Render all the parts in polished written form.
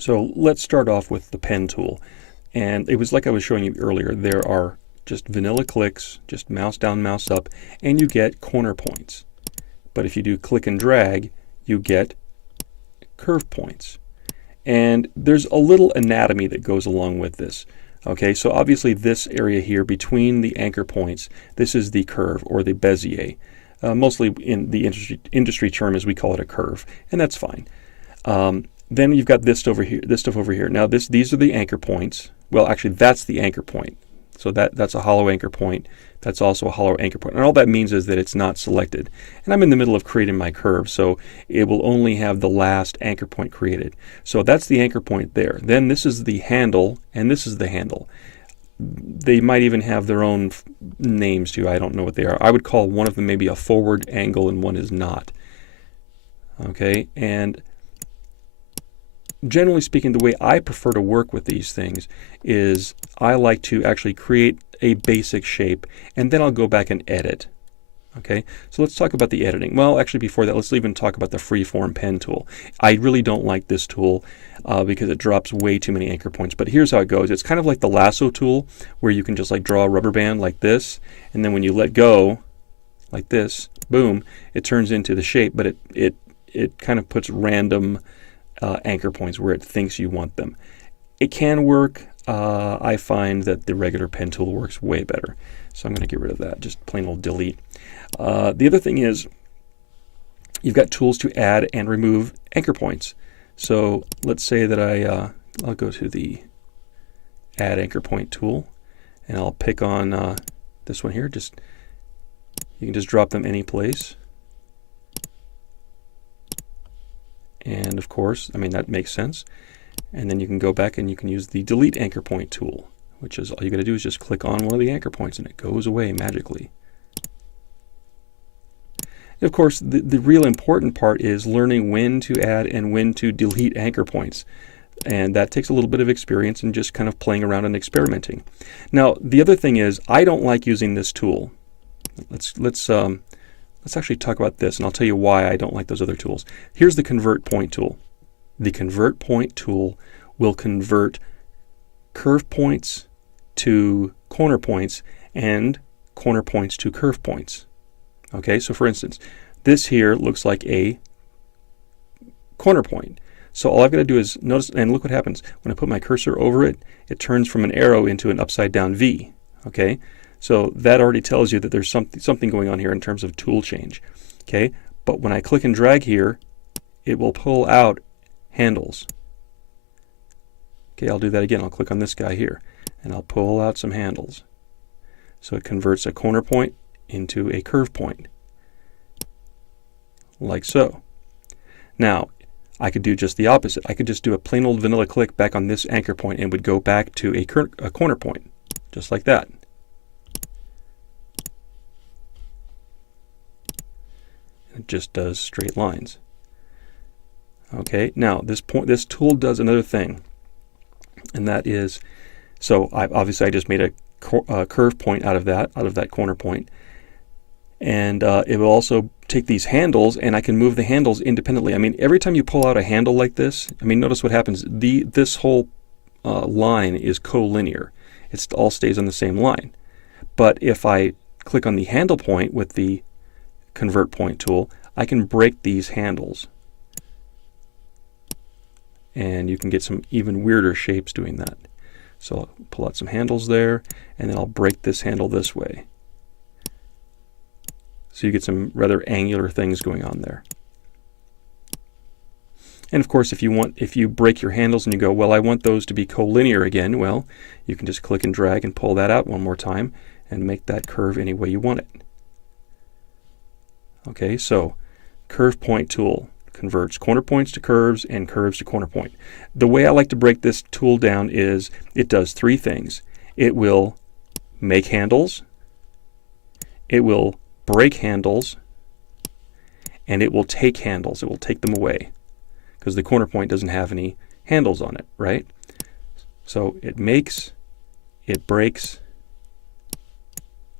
So let's start off with the pen tool. And it was like I was showing you earlier, there are just vanilla clicks, just mouse down, mouse up, and you get corner points. But if you do click and drag, you get curve points. And there's a little anatomy that goes along with this. Okay, so obviously this area here between the anchor points, this is the curve or the Bezier. Mostly in the industry term as we call it a curve, and that's fine. Then you've got this over here, this stuff over here. Now these are the anchor points. Well, actually that's the anchor point. So that's a hollow anchor point. That's also a hollow anchor point. And all that means is that it's not selected. And I'm in the middle of creating my curve, so it will only have the last anchor point created. So that's the anchor point there. Then this is the handle, and this is the handle. They might even have their own names too. I don't know what they are. I would call one of them maybe a forward angle and one is not. Okay, and generally speaking, the way I prefer to work with these things is I like to actually create a basic shape and then I'll go back and edit. Okay, so let's talk about the editing. Well, actually before that, let's even talk about the freeform pen tool. I really don't like this tool because it drops way too many anchor points, but here's how it goes. It's kind of like the lasso tool where you can just like draw a rubber band like this, and then when you let go like this, boom, it turns into the shape, but it kind of puts random anchor points where it thinks you want them. It can work. I find that the regular pen tool works way better. So I'm going to get rid of that, just plain old delete. The other thing is you've got tools to add and remove anchor points. So let's say that I'll go to the add anchor point tool and I'll pick on this one here. You can just drop them any place. And of course, I mean, that makes sense. And then you can go back and you can use the delete anchor point tool, which is all you got to do is just click on one of the anchor points and it goes away magically. And of course, the real important part is learning when to add and when to delete anchor points. And that takes a little bit of experience and just kind of playing around and experimenting. Now, the other thing is I don't like using this tool. Let's actually talk about this, and I'll tell you why I don't like those other tools. Here's the convert point tool. The convert point tool will convert curve points to corner points and corner points to curve points. Okay, so for instance, this here looks like a corner point. So all I've got to do is notice, and look what happens. When I put my cursor over it, it turns from an arrow into an upside down V. Okay, so that already tells you that there's something going on here in terms of tool change. Okay, but when I click and drag here, it will pull out handles. Okay, I'll do that again. I'll click on this guy here and I'll pull out some handles. So it converts a corner point into a curve point, like so. Now, I could do just the opposite. I could just do a plain old vanilla click back on this anchor point and would go back to a corner point, just like that. It just does straight lines. Okay, now this tool does another thing, and that is, so obviously I just made a curve point out of that corner point, and it will also take these handles and I can move the handles independently. I mean, every time you pull out a handle like this, I mean, notice what happens. This whole line is collinear. It all stays on the same line. But if I click on the handle point with the convert point tool, I can break these handles. And you can get some even weirder shapes doing that. So I'll pull out some handles there, and then I'll break this handle this way. So you get some rather angular things going on there. And of course, if you break your handles and you go, well, I want those to be collinear again, well, you can just click and drag and pull that out one more time and make that curve any way you want it. Okay, so curve point tool converts corner points to curves and curves to corner point. The way I like to break this tool down is it does three things. It will make handles, it will break handles, and it will take handles. It will take them away because the corner point doesn't have any handles on it, right? So it makes, it breaks,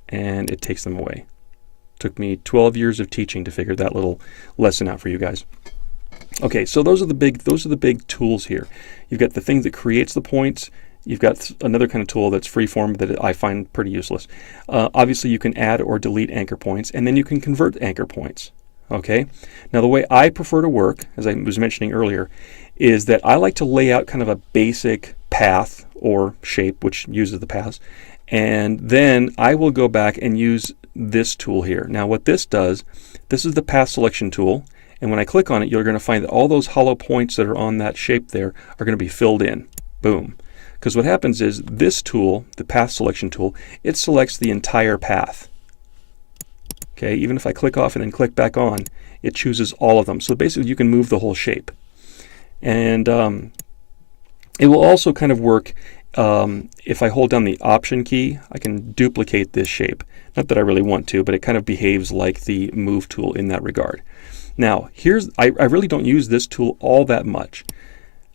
and it takes them away. Took me 12 years of teaching to figure that little lesson out for you guys. Okay, so those are the big tools here. You've got the thing that creates the points. You've got another kind of tool that's freeform that I find pretty useless. Obviously, you can add or delete anchor points, and then you can convert anchor points. Okay. Now, the way I prefer to work, as I was mentioning earlier, is that I like to lay out kind of a basic path or shape, which uses the paths, and then I will go back and use this tool here. Now, what this does, this is the path selection tool. And when I click on it, you're going to find that all those hollow points that are on that shape there are going to be filled in. Boom. Because what happens is this tool, the path selection tool, it selects the entire path. Okay, even if I click off and then click back on, it chooses all of them. So basically you can move the whole shape. And it will also kind of work if I hold down the Option key, I can duplicate this shape. Not that I really want to, but it kind of behaves like the Move tool in that regard. Now, I really don't use this tool all that much.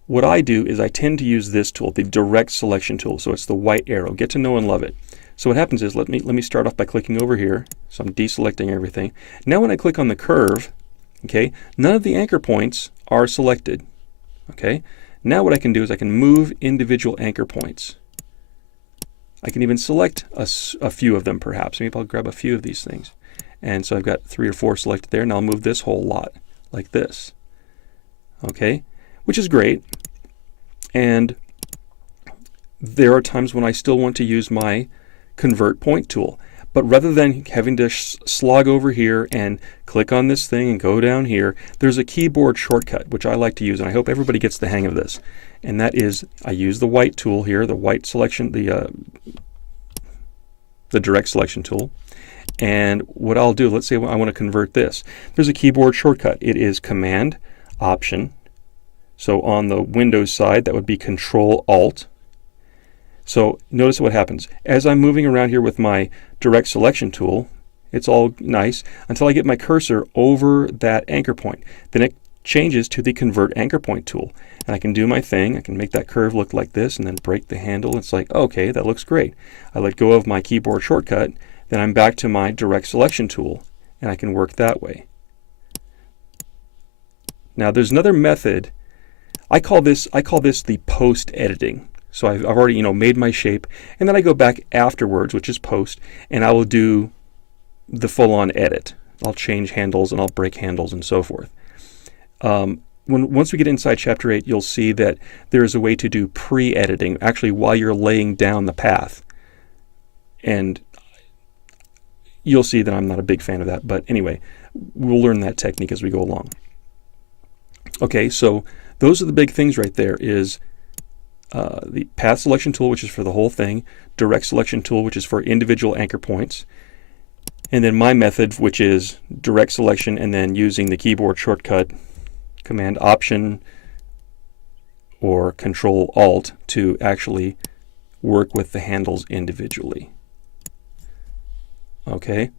What I do is I tend to use this tool, the Direct Selection tool. So it's the white arrow. Get to know and love it. So what happens is, let me start off by clicking over here. So I'm deselecting everything. Now when I click on the curve, okay, none of the anchor points are selected. Okay. Now what I can do is I can move individual anchor points. I can even select a few of them perhaps. Maybe I'll grab a few of these things. And so I've got 3 or 4 selected there, and I'll move this whole lot like this. Okay, which is great. And there are times when I still want to use my Convert Point tool. But rather than having to slog over here and click on this thing and go down here, there's a keyboard shortcut, which I like to use, and I hope everybody gets the hang of this. And that is, I use the white tool here, the white selection, the Direct Selection tool. And what I'll do, let's say I want to convert this. There's a keyboard shortcut. It is Command, Option. So on the Windows side, that would be Control, Alt. So notice what happens. As I'm moving around here with my Direct Selection tool, it's all nice until I get my cursor over that anchor point. Then it changes to the Convert Anchor Point tool. And I can do my thing. I can make that curve look like this and then break the handle. It's like, okay, that looks great. I let go of my keyboard shortcut. Then I'm back to my Direct Selection tool, and I can work that way. Now there's another method. I call this the post editing. So I've already made my shape, and then I go back afterwards, which is post, and I will do the full-on edit. I'll change handles and I'll break handles and so forth. Once we get inside Chapter 8, you'll see that there is a way to do pre-editing, actually while you're laying down the path. And you'll see that I'm not a big fan of that, but anyway, we'll learn that technique as we go along. Okay, so those are the big things right there is the Path Selection tool, which is for the whole thing, Direct Selection tool, which is for individual anchor points, and then my method, which is Direct Selection and then using the keyboard shortcut, Command Option or Control Alt to actually work with the handles individually. Okay,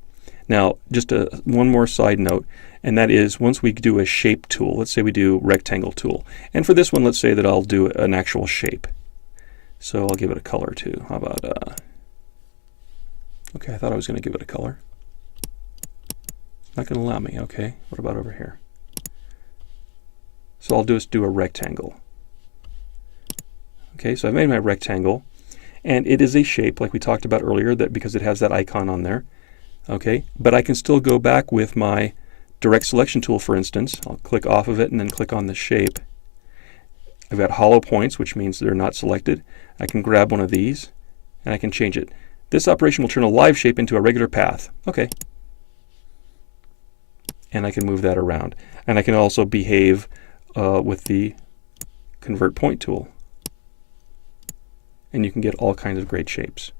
now just one more side note, and that is once we do a shape tool, let's say we do rectangle tool, and for this one let's say that I'll do an actual shape. So I'll give it a color too. How about, okay, I thought I was going to give it a color. Not going to allow me. Okay, what about over here? So I'll just do a rectangle. Okay, so I've made my rectangle, and it is a shape like we talked about earlier, that because it has that icon on there. Okay, but I can still go back with my Direct Selection tool, for instance. I'll click off of it and then click on the shape. I've got hollow points, which means they're not selected. I can grab one of these and I can change it. This operation will turn a live shape into a regular path. Okay. And I can move that around. And I can also behave with the Convert Point tool. And you can get all kinds of great shapes.